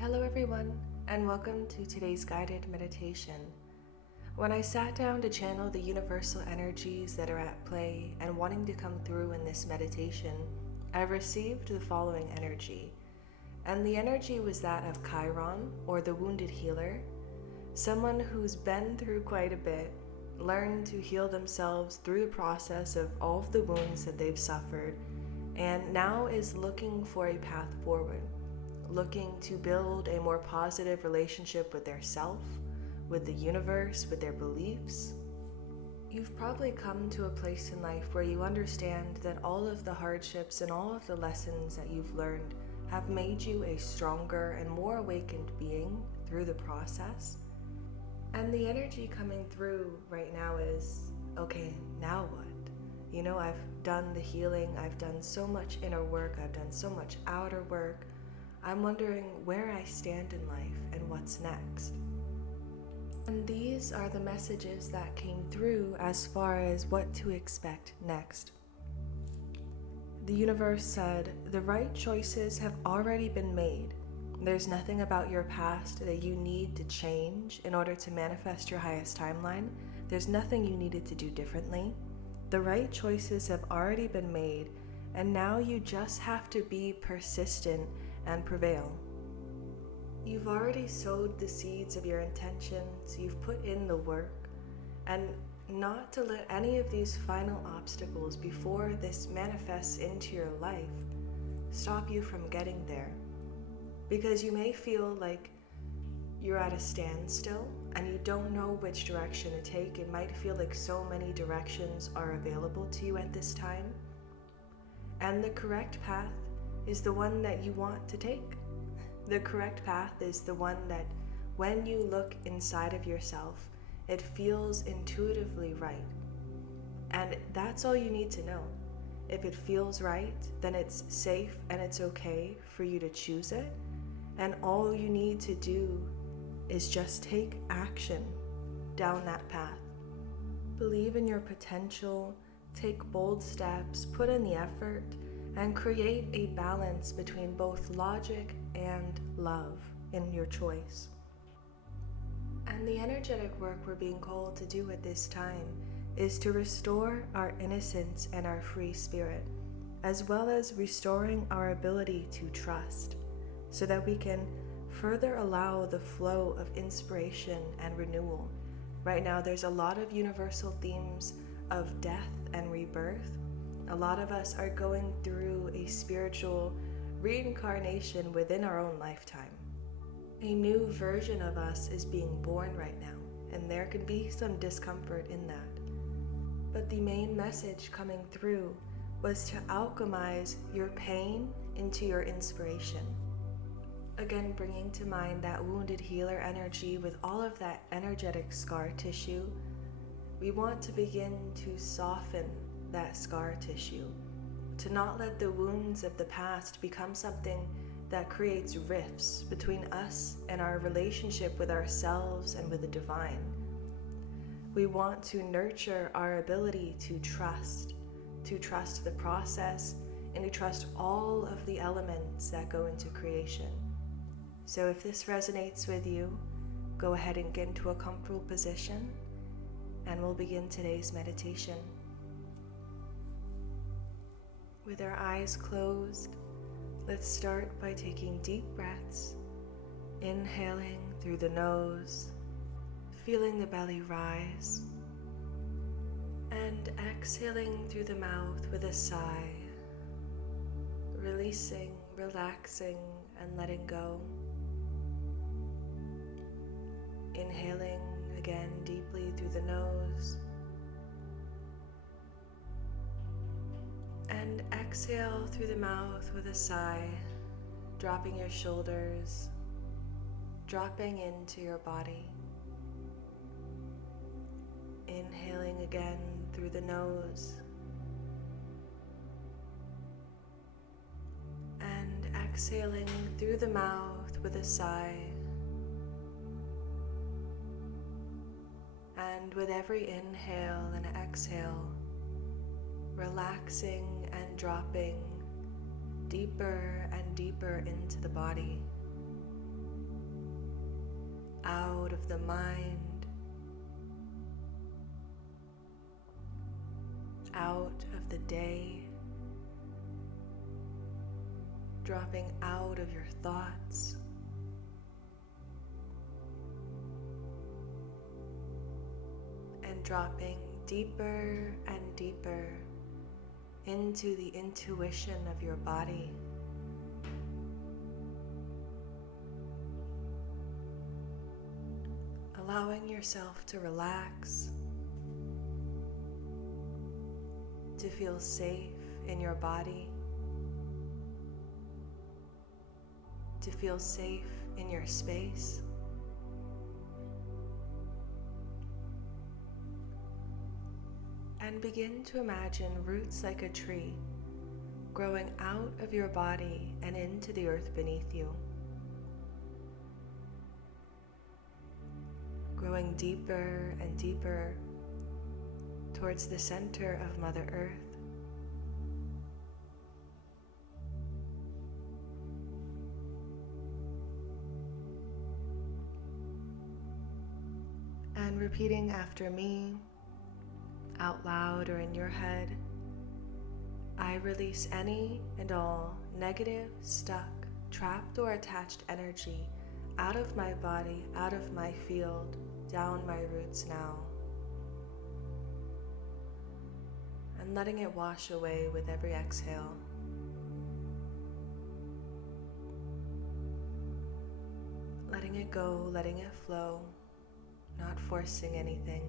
Hello everyone, and welcome to today's guided meditation. When I sat down to channel the universal energies that are at play and wanting to come through in this meditation, I received the following energy. And the energy was that of Chiron, or the wounded healer, someone who's been through quite a bit, learned to heal themselves through the process of all of the wounds that they've suffered, and now is looking for a path forward. Looking to build a more positive relationship with their self, with the universe, with their beliefs. You've probably come to a place in life where you understand that all of the hardships and all of the lessons that you've learned have made you a stronger and more awakened being through the process. And the energy coming through right now is, okay, now what? I've done the healing, I've done so much inner work, I've done so much outer work. I'm wondering where I stand in life and what's next. And these are the messages that came through as far as what to expect next. The universe said, the right choices have already been made. There's nothing about your past that you need to change in order to manifest your highest timeline. There's nothing you needed to do differently. The right choices have already been made, and now you just have to be persistent and prevail. You've already sowed the seeds of your intentions, you've put in the work, and not to let any of these final obstacles before this manifests into your life stop you from getting there. Because you may feel like you're at a standstill and you don't know which direction to take. It might feel like so many directions are available to you at this time. And the correct path is the one that you want to take. The correct path is the one that when you look inside of yourself, it feels intuitively right. And that's all you need to know. If it feels right, then it's safe and it's okay for you to choose it. And all you need to do is just take action down that path. Believe in your potential, take bold steps, put in the effort, and create a balance between both logic and love in your choice. And the energetic work we're being called to do at this time is to restore our innocence and our free spirit, as well as restoring our ability to trust, so that we can further allow the flow of inspiration and renewal. Right now, there's a lot of universal themes of death and rebirth. A lot of us are going through a spiritual reincarnation within our own lifetime. A new version of us is being born right now, and there can be some discomfort in that. But the main message coming through was to alchemize your pain into your inspiration. Again, bringing to mind that wounded healer energy with all of that energetic scar tissue, we want to begin to soften that scar tissue, to not let the wounds of the past become something that creates rifts between us and our relationship with ourselves and with the divine. We want to nurture our ability to trust the process, and to trust all of the elements that go into creation. So if this resonates with you, go ahead and get into a comfortable position, and we'll begin today's meditation. With our eyes closed, let's start by taking deep breaths, inhaling through the nose, feeling the belly rise, and exhaling through the mouth with a sigh, releasing, relaxing, and letting go. Inhaling again deeply through the nose, and exhale through the mouth with a sigh, dropping your shoulders, dropping into your body. Inhaling again through the nose, and exhaling through the mouth with a sigh. And with every inhale and exhale, relaxing and dropping deeper and deeper into the body. out of the mind, out of the day, dropping out of your thoughts, and dropping deeper and deeper into the intuition of your body. Allowing yourself to relax, to feel safe in your body, to feel safe in your space. And begin to imagine roots like a tree growing out of your body and into the earth beneath you. Growing deeper and deeper towards the center of Mother Earth. And repeating after me, out loud or in your head, I release any and all negative, stuck, trapped or attached energy out of my body, out of my field, down my roots now. And letting it wash away with every exhale. Letting it go, letting it flow, not forcing anything.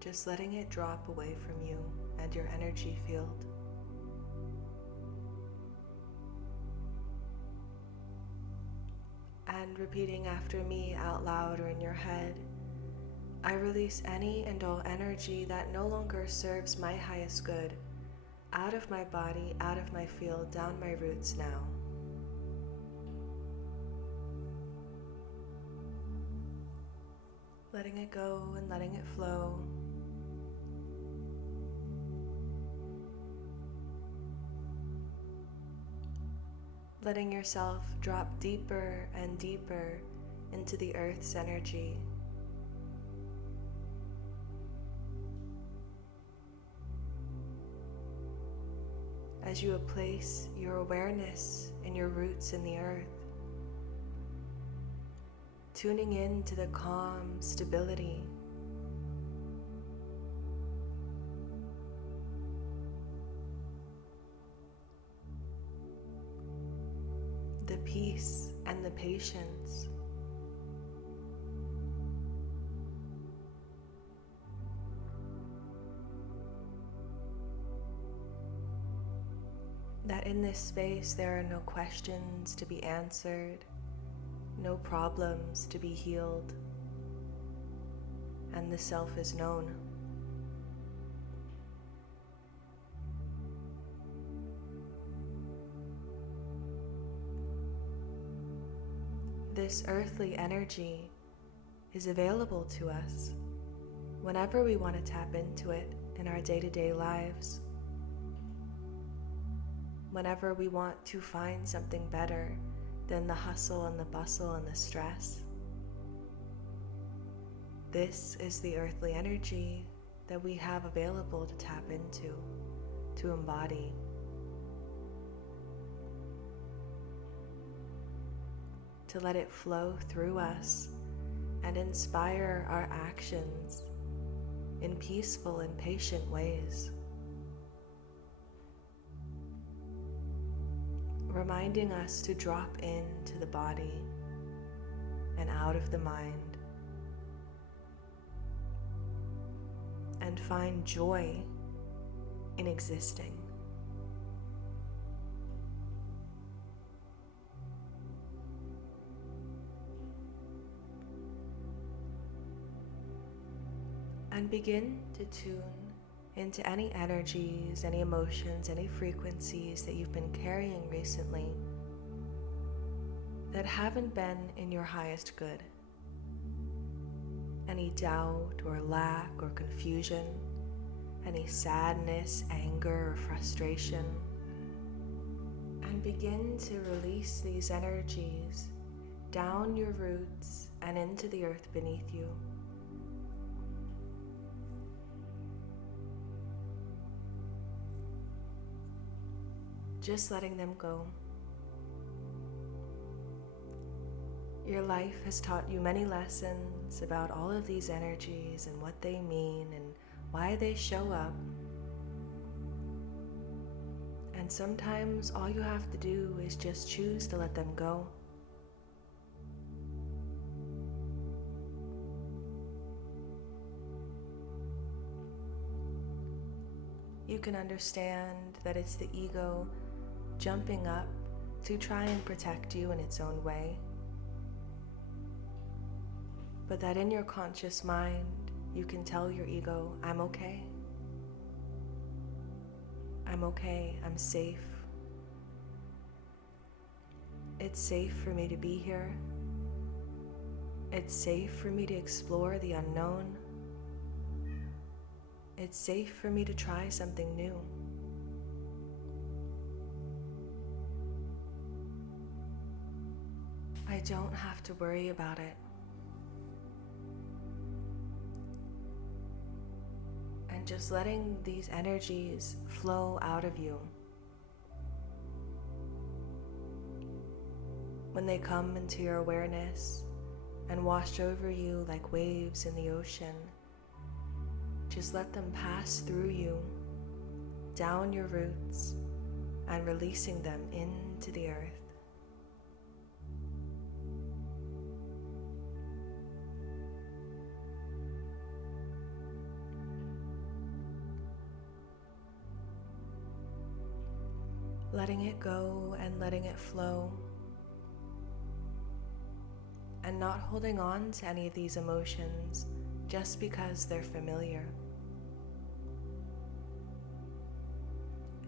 Just letting it drop away from you and your energy field. And repeating after me out loud or in your head, I release any and all energy that no longer serves my highest good out of my body, out of my field, down my roots now. Letting it go and letting it flow. Letting yourself drop deeper and deeper into the earth's energy. As you place your awareness and your roots in the earth, tuning in to the calm stability, the peace and the patience, that in this space there are no questions to be answered, no problems to be healed, and the self is known. This earthly energy is available to us whenever we want to tap into it in our day-to-day lives. Whenever we want to find something better than the hustle and the bustle and the stress. This is the earthly energy that we have available to tap into, to embody. To let it flow through us and inspire our actions in peaceful and patient ways. Reminding us to drop into the body and out of the mind and find joy in existing. And begin to tune into any energies, any emotions, any frequencies that you've been carrying recently that haven't been in your highest good. Any doubt or lack or confusion, any sadness, anger, or frustration, And begin to release these energies down your roots and into the earth beneath you. Just letting them go. Your life has taught you many lessons about all of these energies and what they mean and why they show up. And sometimes all you have to do is just choose to let them go. You can understand that it's the ego jumping up to try and protect you in its own way. But that in your conscious mind, you can tell your ego, I'm okay. I'm okay, I'm safe. It's safe for me to be here. It's safe for me to explore the unknown. It's safe for me to try something new. I don't have to worry about it. And just letting these energies flow out of you. When they come into your awareness and wash over you like waves in the ocean, just let them pass through you, down your roots, and releasing them into the earth. Letting it go and letting it flow, and not holding on to any of these emotions just because they're familiar.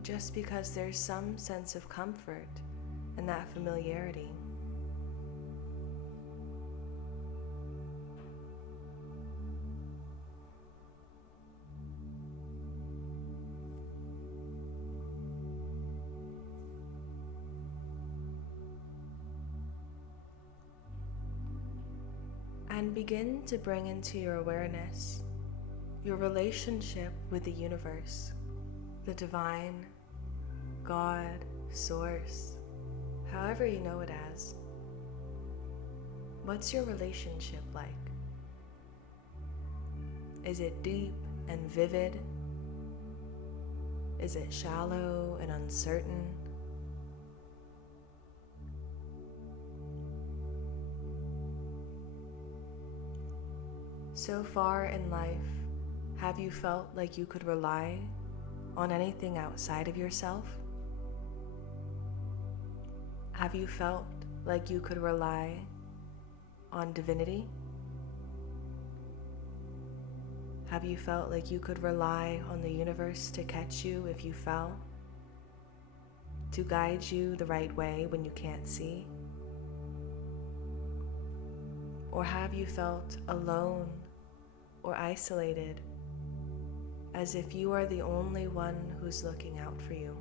Just because there's some sense of comfort in that familiarity. And begin to bring into your awareness your relationship with the universe, the divine, God, source, however you know it as. What's your relationship like? Is it deep and vivid? Is it shallow and uncertain? So far in life, have you felt like you could rely on anything outside of yourself? Have you felt like you could rely on divinity? Have you felt like you could rely on the universe to catch you if you fell? To guide you the right way when you can't see? Or have you felt alone or isolated, as if you are the only one who's looking out for you?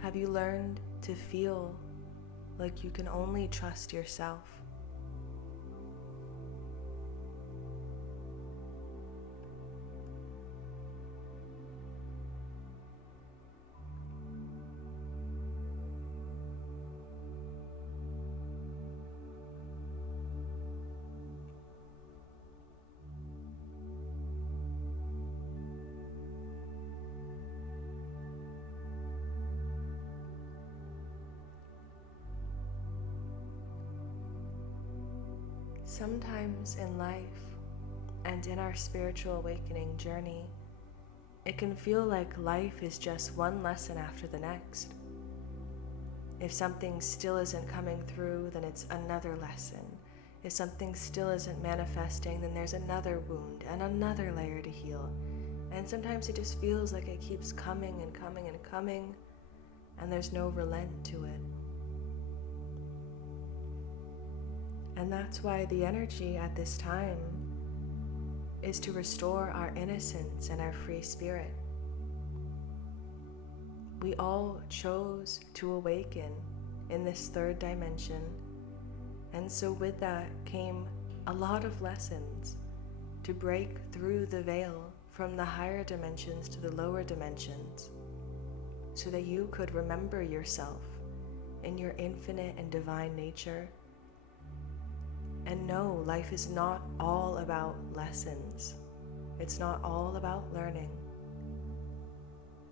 Have you learned to feel like you can only trust yourself? Sometimes in life and in our spiritual awakening journey, it can feel like life is just one lesson after the next. If something still isn't coming through, then it's another lesson. If something still isn't manifesting, then there's another wound and another layer to heal. And sometimes it just feels like it keeps coming and coming and coming, and there's no relent to it. And that's why the energy at this time is to restore our innocence and our free spirit. We all chose to awaken in this third dimension, and so with that came a lot of lessons to break through the veil from the higher dimensions to the lower dimensions, so that you could remember yourself in your infinite and divine nature. And no, life is not all about lessons. It's not all about learning.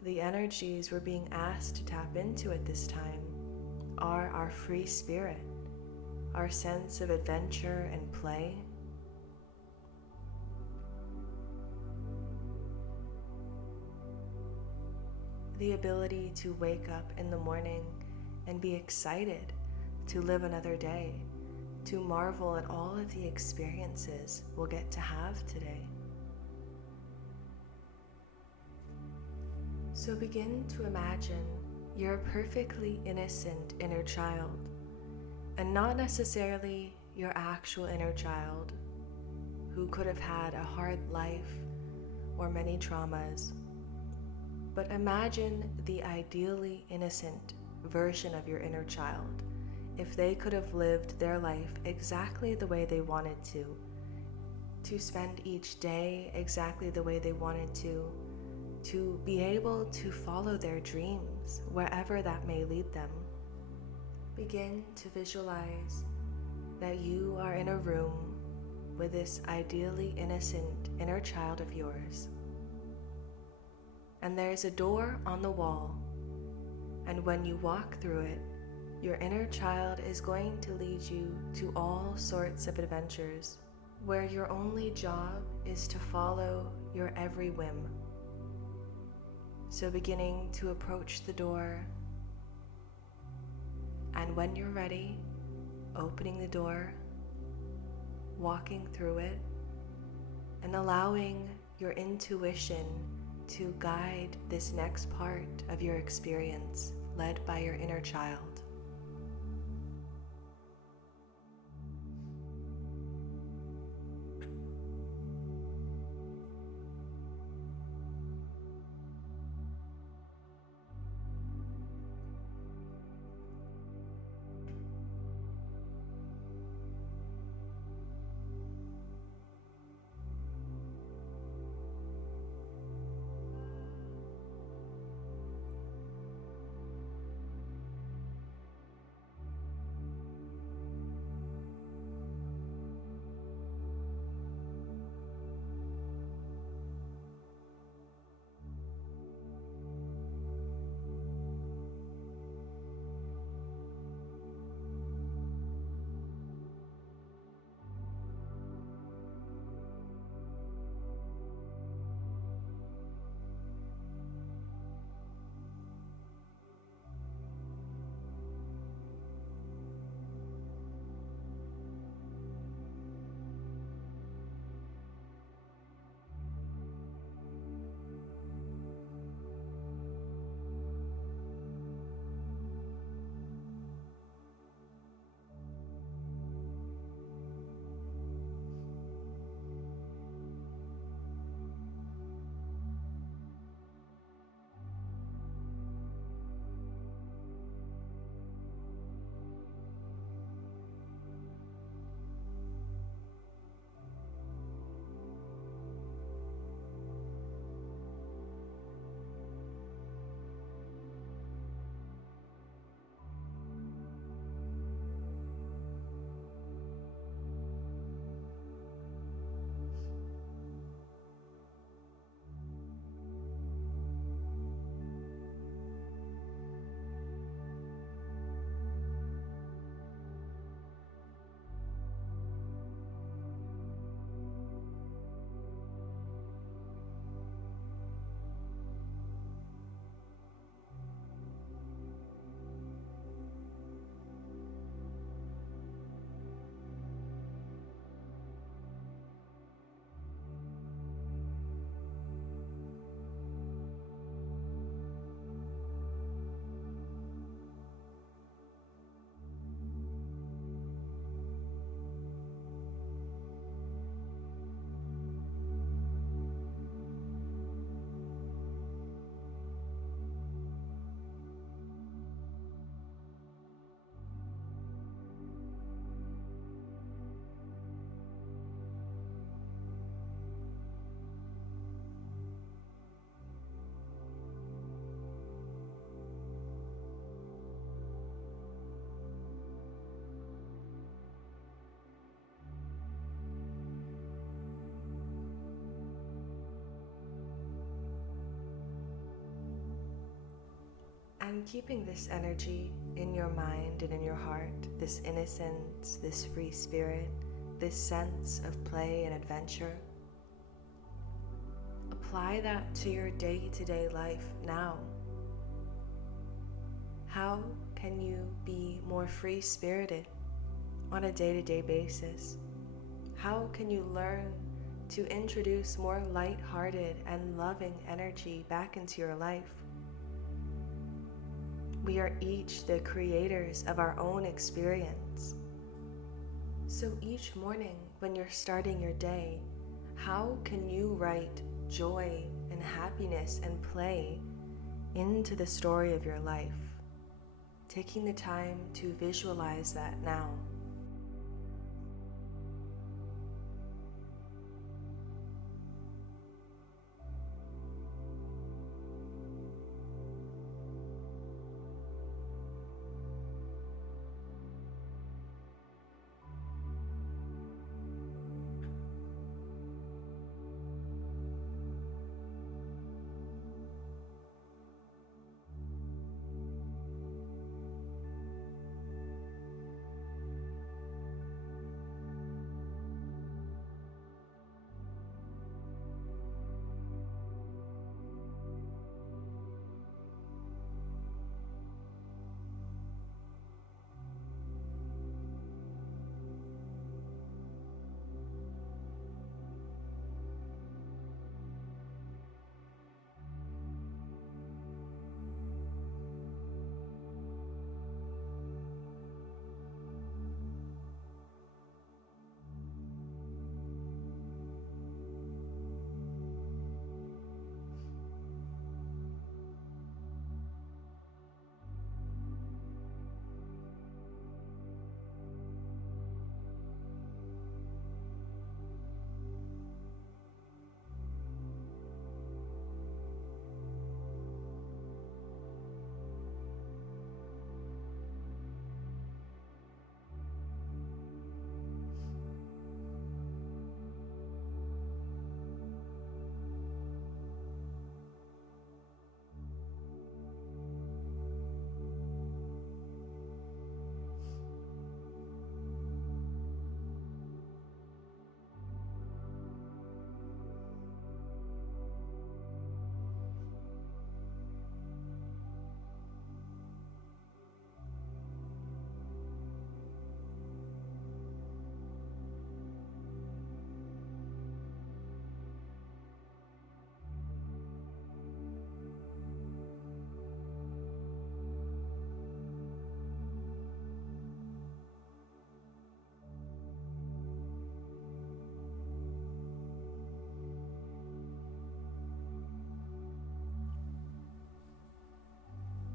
The energies we're being asked to tap into at this time are our free spirit, our sense of adventure and play, the ability to wake up in the morning and be excited to live another day, to marvel at all of the experiences we'll get to have today. So begin to imagine you're a perfectly innocent inner child, and not necessarily your actual inner child who could have had a hard life or many traumas, but imagine the ideally innocent version of your inner child if they could have lived their life exactly the way they wanted to spend each day exactly the way they wanted to be able to follow their dreams wherever that may lead them. Begin to visualize that you are in a room with this ideally innocent inner child of yours. And there's a door on the wall, and when you walk through it, your inner child is going to lead you to all sorts of adventures where your only job is to follow your every whim. So beginning to approach the door, and when you're ready, opening the door, walking through it, and allowing your intuition to guide this next part of your experience, led by your inner child. And keeping this energy in your mind and in your heart, this innocence, this free spirit, this sense of play and adventure, apply that to your day-to-day life now. How can you be more free-spirited on a day-to-day basis? How can you learn to introduce more light-hearted and loving energy back into your life? We are each the creators of our own experience. So each morning when you're starting your day, how can you write joy and happiness and play into the story of your life? Taking the time to visualize that now.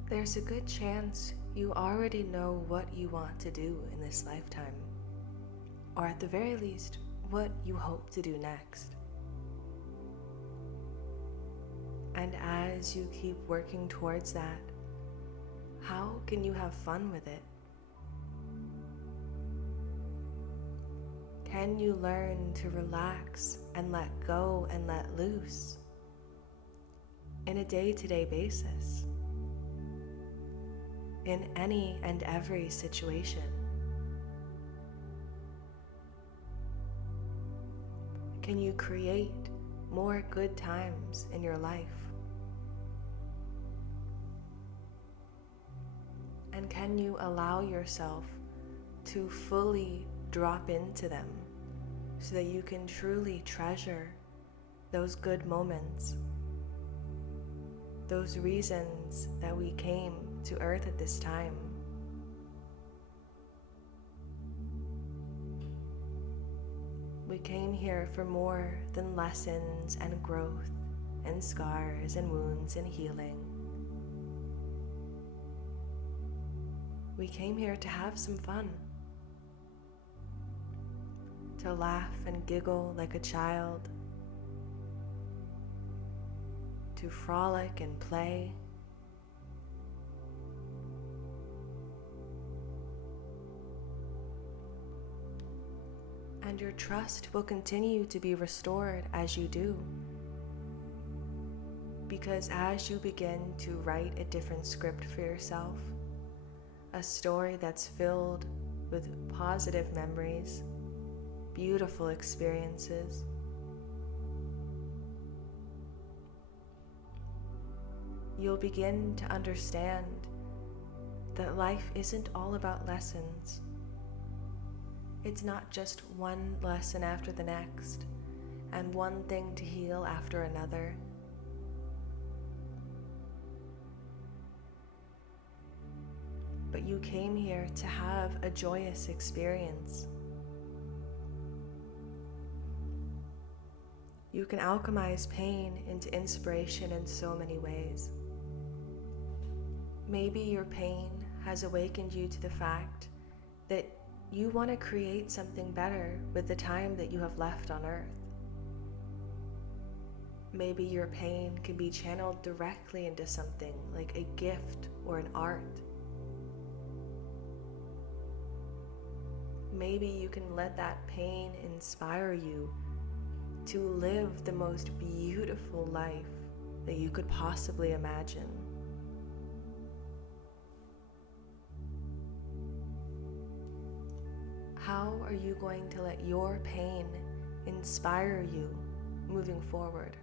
There's a good chance you already know what you want to do in this lifetime, or at the very least, what you hope to do next. And as you keep working towards that, how can you have fun with it? Can you learn to relax and let go and let loose in a day-to-day basis, in any and every situation? Can you create more good times in your life? And can you allow yourself to fully drop into them so that you can truly treasure those good moments, those reasons that we came to Earth at this time? We came here for more than lessons and growth and scars and wounds and healing. We came here to have some fun, to laugh and giggle like a child, to frolic and play. And your trust will continue to be restored as you do, Because as you begin to write a different script for yourself, a story that's filled with positive memories, beautiful experiences, you'll begin to understand that life isn't all about lessons. It's not just one lesson after the next, and one thing to heal after another. But you came here to have a joyous experience. You can alchemize pain into inspiration in so many ways. Maybe your pain has awakened you to the fact that you want to create something better with the time that you have left on Earth. Maybe your pain can be channeled directly into something like a gift or an art. Maybe you can let that pain inspire you to live the most beautiful life that you could possibly imagine. How are you going to let your pain inspire you moving forward?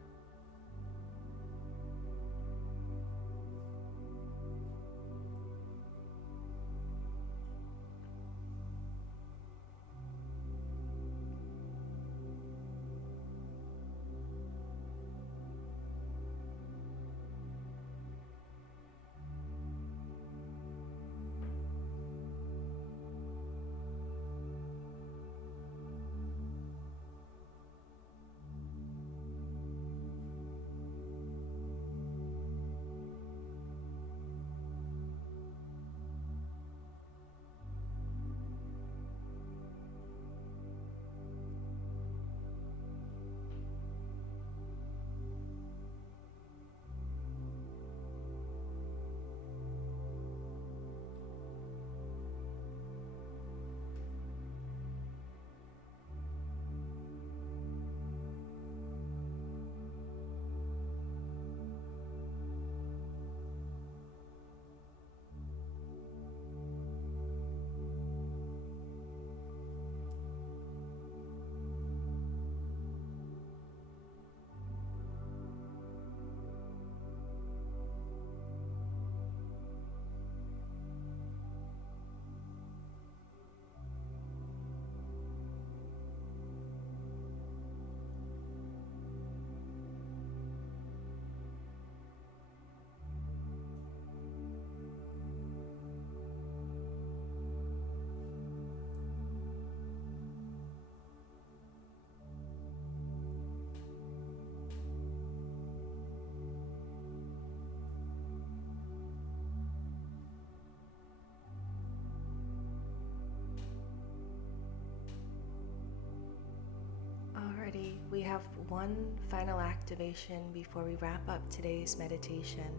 Alrighty, we have one final activation before we wrap up today's meditation,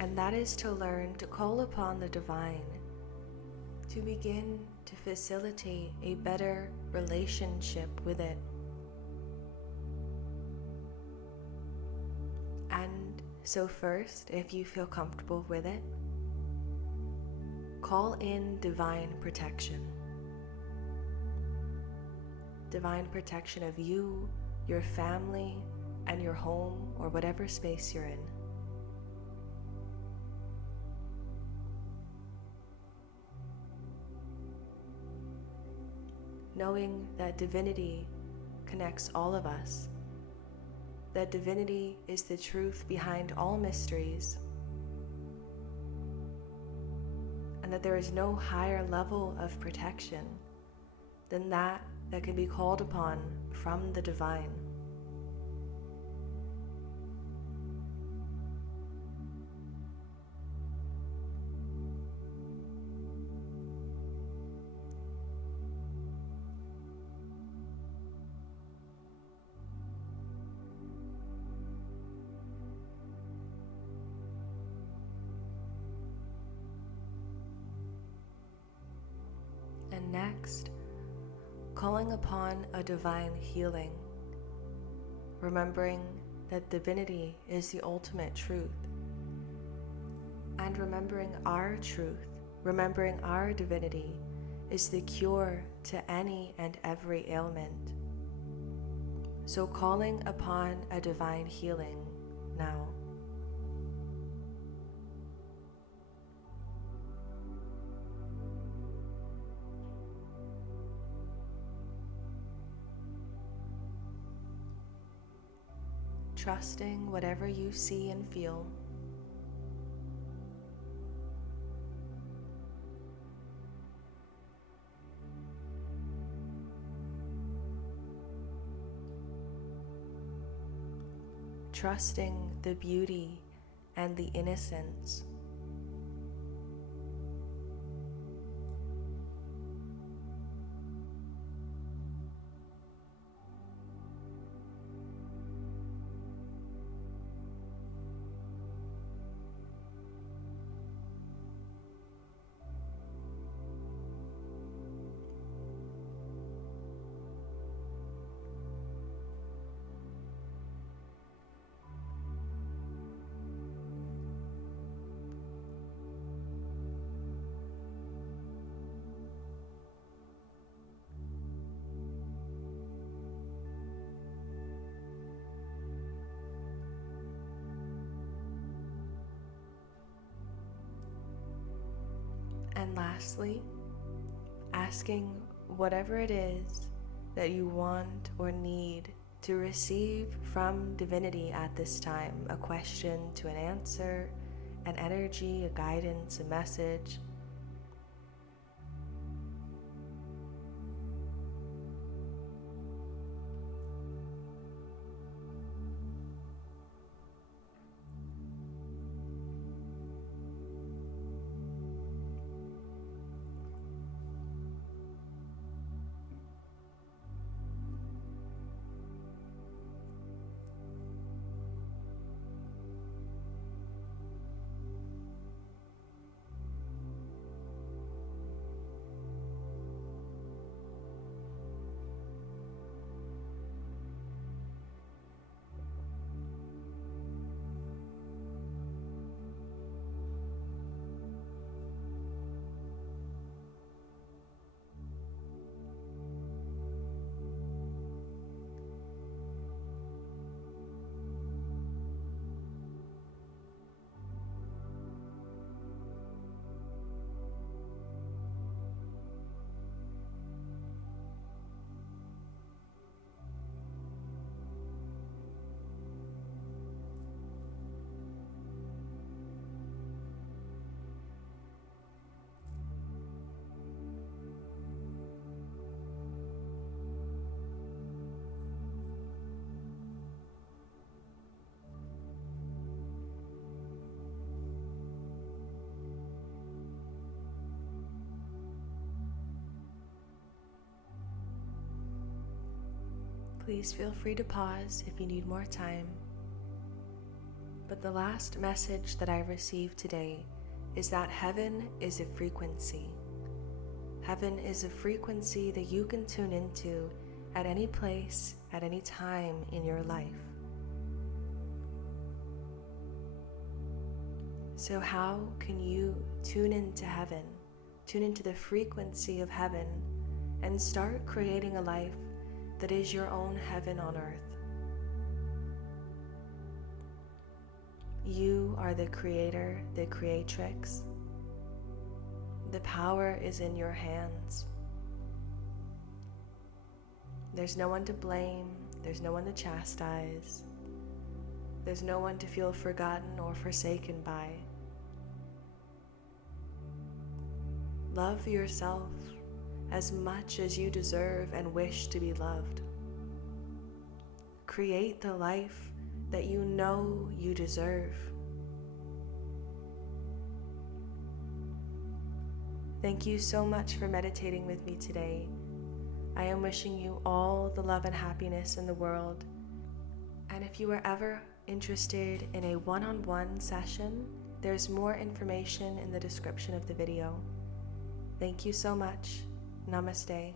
and that is to learn to call upon the divine, to begin to facilitate a better relationship with it. And so first, if you feel comfortable with it, call in divine protection. Divine protection of you, your family, and your home, or whatever space you're in. Knowing that divinity connects all of us, that divinity is the truth behind all mysteries, and that there is no higher level of protection than that can be called upon from the divine. And next, calling upon a divine healing, remembering that divinity is the ultimate truth. And remembering our truth, remembering our divinity, is the cure to any and every ailment. So calling upon a divine healing now. Trusting whatever you see and feel. Trusting the beauty and the innocence. And lastly, asking whatever it is that you want or need to receive from divinity at this time, a question to an answer, an energy, a guidance, a message. Please feel free to pause if you need more time. But the last message that I received today is that heaven is a frequency. Heaven is a frequency that you can tune into at any place, at any time in your life. So how can you tune into heaven, tune into the frequency of heaven, and start creating a life that is your own heaven on earth? You are the creator, the creatrix. The power is in your hands. There's no one to blame, there's no one to chastise, there's no one to feel forgotten or forsaken by. Love yourself as much as you deserve and wish to be loved. Create the life that you know you deserve. Thank you so much for meditating with me today. I am wishing you all the love and happiness in the world. And if you are ever interested in a one-on-one session, there's more information in the description of the video. Thank you so much. Namaste.